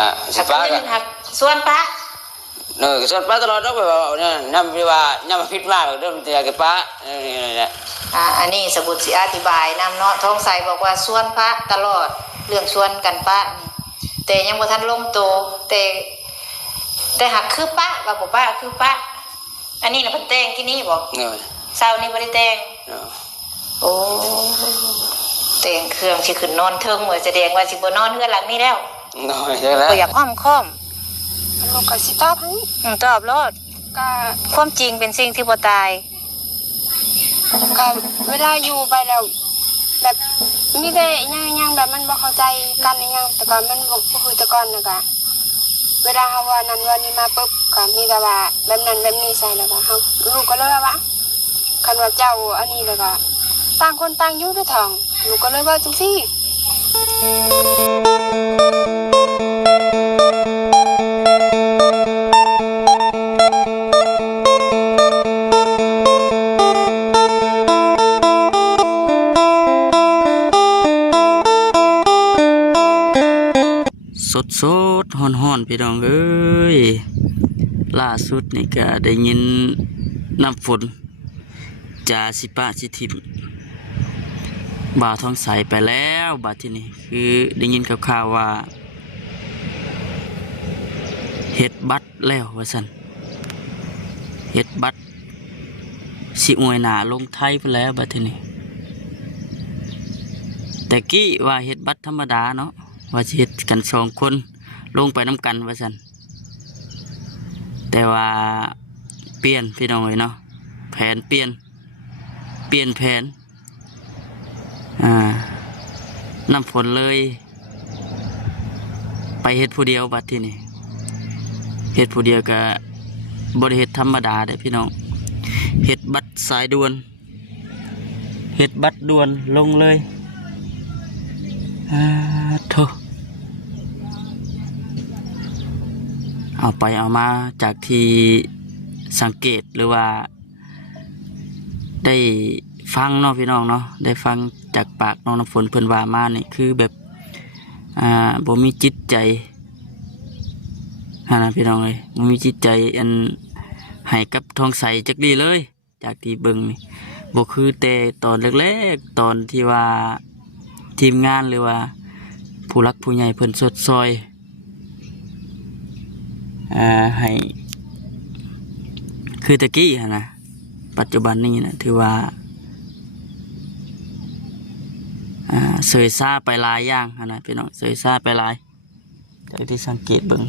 ก็สิป้าก็ส่วนป้าส่วนป้าตลอดต้องไปว่าเนี่ยน้ำที่ว่าน้ำพิษมากเริ่มจากป้านี่แหละอันนี้สบุตรสิอธิบายนำเนาะท้องใสบอกว่าส่วนพระตลอดเรื่องส่วนกันป้าแต่ยังบ่ทันลงโตแต่หักคือป้าว่าบ่ป้าคือป้าอันนี้น่ะเพิ่นแต่งที่นี่บ่เช้านี้บ่ได้แต่งโอ้แต่งเครื่องสิขึ้นนอนเทิงเหมือนแสดงว่าสิบ่นอนเฮือนหลังนี้แล้วนอนใช่แล้วบ่อยากอ้อมค้อมลูกก็สิตอบให้ตอบรอดก็ความจริงเป็นสิ่งที่บ่ตายก็เวลาอยู่ไปแล้วแบบมีแต่ยังแบบมันบ่เข้าใจกันยังแต่ก่อนมันบ่คือแต่ก่อนน่ะก็เวลาเฮาว่านั้นว่านี้มาปุ๊บก็มีแต่ว่าแบบนั้นแบบนี้ใส่แล้วก็เฮาลูกก็เลยว่าคันว่าเจ้าอันนี้แล้วก็ต่างคนต่างอยู่ด้วยท้องลูกก็เลยว่าจังซี่สดฮ้อนๆพี่น้องเอ้ยล่าสุดนี่ก็ได้ยินน้ำฝนจาสิปะสิทิมบ่าวท้องใสไปแล้วบาดที่นี่คือได้ยินข่าวๆว่าเฮ็ดบัตรแล้วว่าซั่นเฮ็ดบัตรสิอวยหน้าลงไทยไปแล้วบาดที่นี่แต่กี้ว่าเฮ็ดบัตรธรรมดาเนาะว่าเฮ็ดกัน2 คนลงไปน้ำกันว่าซั่นแต่ว่าเปลี่ยนพี่น้องเนาะแผนเปลี่ยนแผนน้ำฝนเลยไปเฮ็ดผู้เดียวบัดที่นี่เฮ็ดผู้เดียวก็บ่ได้เฮ็ดธรรมดาเด้พี่น้องเฮ็ดบัตรสายด่วนเฮ็ดบัตรด่วนลงเลยโธ่เอาไปเอามาจากที่สังเกตหรือว่าได้ฟังเนาะพี่น้องเนาะได้ฟังจากปากน้องน้ำฝนเพิ่นว่ามานี่คือแบบบ่มีจิตใจนะพี่น้องเลยบ่มีจิตใจอันให้กับทองใสจักดีเลยจากที่เบิ่งนี่บ่คือแต่ตอนแรกๆตอนที่ว่าทีมงานหรือว่าผู้รักผู้ใหญ่เพิ่นสดซอยให้คือตะกี้นะปัจจุบันนี้นะถือว่าเสยซาไปหลายอย่างนะพี่น้องเสยซาไปหลายจากที่สังเกตเบิ่ง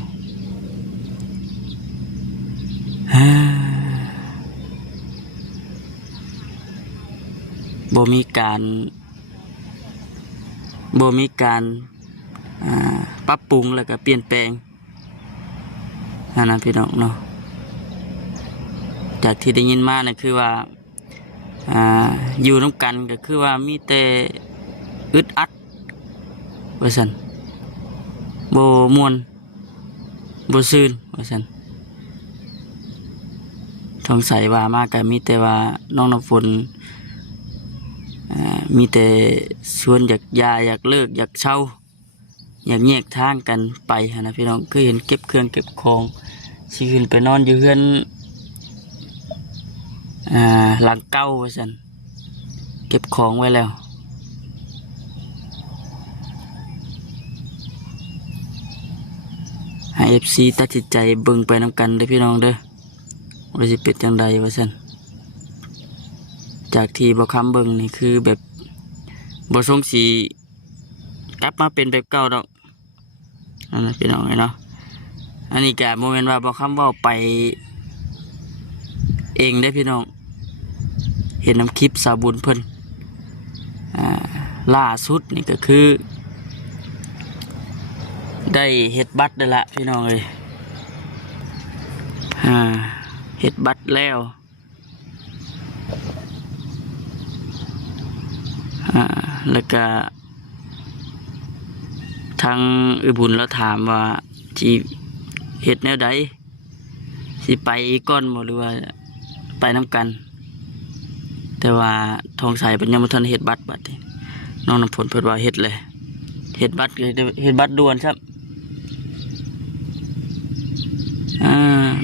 บ่มีการปรับปรุงแล้วก็เปลี่ยนแปลงนะพี่น้องเนาะจากที่ได้ยินมานะคือว่าอยู่น้ำกันก็คือว่ามีแต่อึดอัดว่าซั่นบ่ม่วนบ่ซื่นว่าซั่นสงสัยว่ามากก็มีแต่ว่าน้องน้ำฝนมีแต่ชวนอยากยาอยากเลิกอยากเช่าอยากแยกทางกันไปนะพี่น้องเคยเห็นเก็บเครื่องเก็บของสิขึ้นไปนอนอยู่เฮือนหลังเก่าว่าซั่นเก็บของไว้แล้วให้ FC ตัดสินใจเบิ่งไปนำกันเด้อพี่น้องเด้อว่าสิเป็นจังใดว่าซั่นจากที่บ่คำเบิ่งนี่คือแบบบ่ทรงสีกลับมาเป็นแบบเก่าดอกนั่นพี่น้องเนาะอันนี้ก็บ่แม่นว่าบ่คำเว้าไปเองได้พี่น้องเห็นน้ำคลิปสาบุญเพิ่นล่าสุดนี่ก็คือได้เฮ็ดบัตรได้ละพี่น้องเลยเฮ็ดบัตรแล้วแล้วก็ทางบุญแล้วถามว่าที่เฮ็ดแนวใดสิไปก้อนบ่หรือว่าไปน้ำกันแต่ว่าทองใสเป็นยังบ่ทันเฮ็ดบัตรน้องน้ำฝนเพิ่นว่าเฮ็ดเลยเฮ็ดบัตรด่วนครับ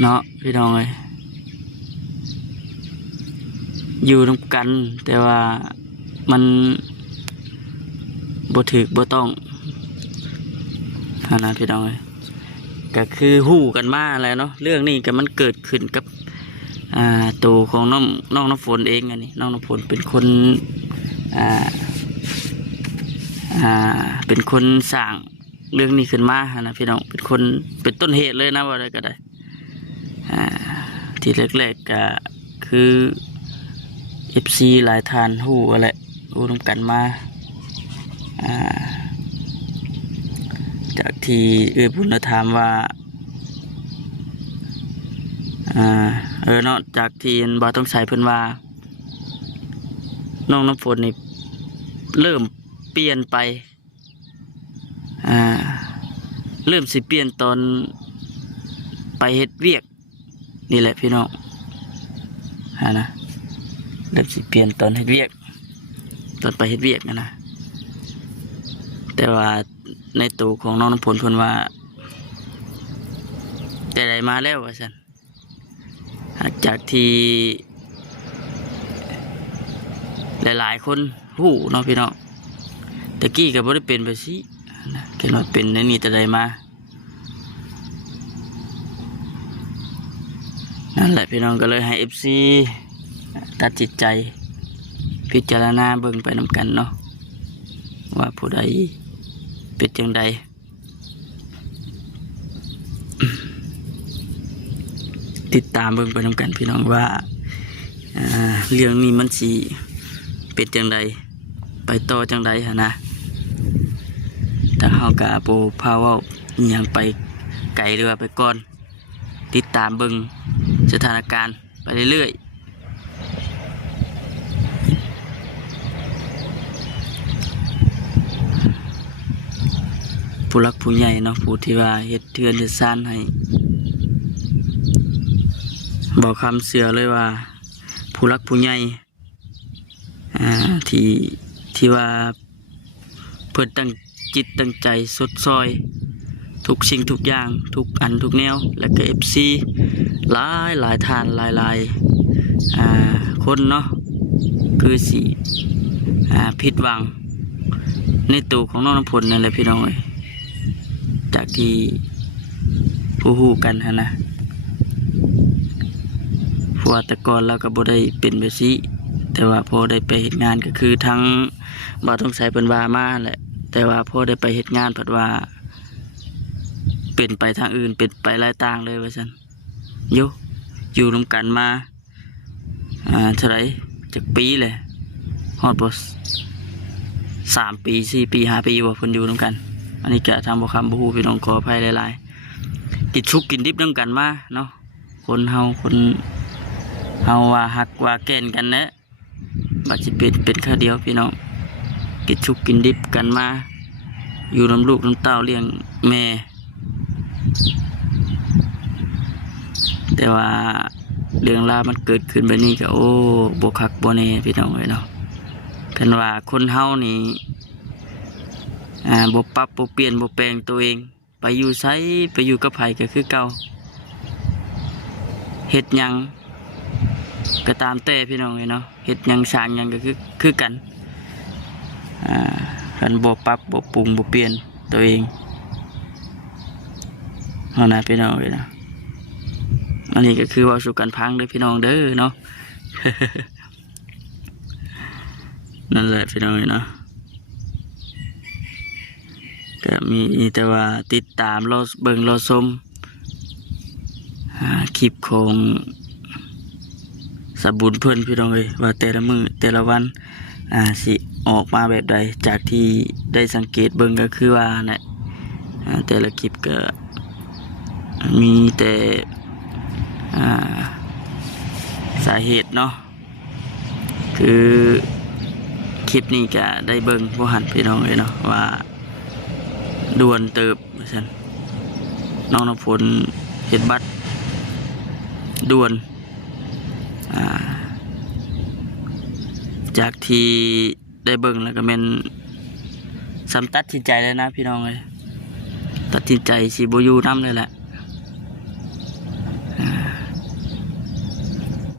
เนาะพี่น้องเอ้ยอยู่นำกัน แต่ว่ามันบ่ถึกบ่ต้องนะพี่น้องเอ้ยก็คือฮู้กันมาแล้วเนาะเรื่องนี้ก็มันเกิดขึ้นกับตัวของน้องน้ำฝนเองอันนี้น้องน้ำฝนเป็นคนเป็นคนสร้างเรื่องนี้ขึ้นมานะพี่น้องเป็นคนเป็นต้นเหตุเลยนะว่าอะไรก็ได้ที่แรกๆก็คือ FC หลายทานฮู้อะไรฮู้นำกันมาจากที่บุญธรรมว่าเนาะจากที่บ่าวต้องใส่เพิ่นว่าน้องน้ำฝนนี่เริ่มเปลี่ยนไปเริ่มสิเปลี่ยนตอนไปเฮ็ดเวียกนี่แหละพี่น้องนะเริ่มสิเปลี่ยนตอนเฮ็ดเวียกตอนไปเฮ็ดเวียกนะแต่ว่าในตัวของน้องน้ำฝนเพิ่นว่าแต่ใดมาแล้วว่าซั่นจากที่หลายๆคนฮู้เนาะพี่น้องตะกี้ก็บ่ได้เป็นไปสิแค่น้อยเป็นในนี่แต่ใดมานั่นแหละพี่น้องก็เลยให้ FC ตัดจิตใจพิจารณาเบิ่งไปนำกันเนาะว่าผู้ใดเป็นจังใดติดตามเบิ่งไปนำกันพี่น้องว่าเรื่องนี้มันสิเป็นจังใดไปต่อจังใดฮะนะถ้าเฮากะบ่พาเว้าอิหยังไปไกลหรือว่าไปก่อนติดตามเบิ่งสถานการณ์ไปเรื่อยๆผู้หลักผู้ใหญ่เนาะผู้ที่ว่าเฮ็ดเทือนเฮ็ดซ่านให้บอกคำเสือเลยว่าผู้หลักผู้ใหญ่ที่ว่าเพิ่นตั้งจิตตั้งใจสดซอยทุกสิ่งทุกอย่างทุกอันทุกแนวแล้วก็ FC หลายท่านหลายคนเนาะคือสิผิดหวังในตัวของน้องน้ำฝนนั่นแหละพี่น้องเอ้ยจากที่ผู้ฮู้กันนะเพราะว่าแต่ก่อนเราก็บ่ได้เป็นแบบนี้แต่ว่าพอได้ไปเฮ็ดงานก็คือทั้งบ่ต้องใส่เพิ่นว่ามาแหละแต่ว่าพอได้ไปเฮ็ดงานเพิ่นว่าเป็นไปทางอื่นเป็นไปหลายต่างเลยว่าซั่นอยู่ร่วมกันมาเท่าไหร่จักปีเลยฮอดบ่3 ปี 4 ปี 5 ปีบ่เพิ่นอยู่ร่วมกันอันนี้ก็ทางบ่คำบ่ฮู้พี่น้องขออภัยหลายๆกินชุกกินดิบร่วมกันมาเนาะคนเฮาว่าฮักว่าแก่นกันนะบัดสิเป็นข้าเดียวพี่น้องกินชุกกินดิบกันมาอยู่น้ำลูกน้ำเต้าเลี้ยงแม่แต่ว่าเรื่องราวมันเกิดขึ้นแบบนี้ก็โอ้บ่คักบ่แน่พี่น้องเอ้ยเนาะกันว่าคนเฮานี่บ่ปรับบ่เปลี่ยนบ่แปลงตัวเองไปอยู่ไสไปอยู่กับไผก็คือเก่าเฮ็ดหยังก็ตามแต่พี่น้องเนาะเฮ็ดหยังสร้างหยังก็คือกันกันบ่ปรับบ่ปรุงบ่เปลี่ยนตัวเองเฮานะพี่น้องเนาะอันนี้ก็คือว่าสู่กันพังเด้อพี่น้องเด้อเนาะ นั่นแหละพี่น้องเนาะก็มีแต่ว่าติดตามรอเบิ่งรอชมคลิปของสบุญเพื่อนพี่น้องเลยว่าแต่ละมื้อแต่ละวันสิออกมาแบบใดจากที่ได้สังเกตเบิ่งก็คือว่าเนี่ยแต่ละคลิปก็มีแต่สาเหตุเนาะคือคลิปนี้ก็ได้เบิ่งบ่หันพี่น้องเลยเนาะว่าด่วนเติบซั่นน้องน้ำฝนเฮ็ดบัตรด่วนจากที่ได้เบิ่งแล้วก็แม่นสำตัดสินใจเลยนะพี่น้องเลยตัดสินใจสิบ่อยู่นำเลยแหละ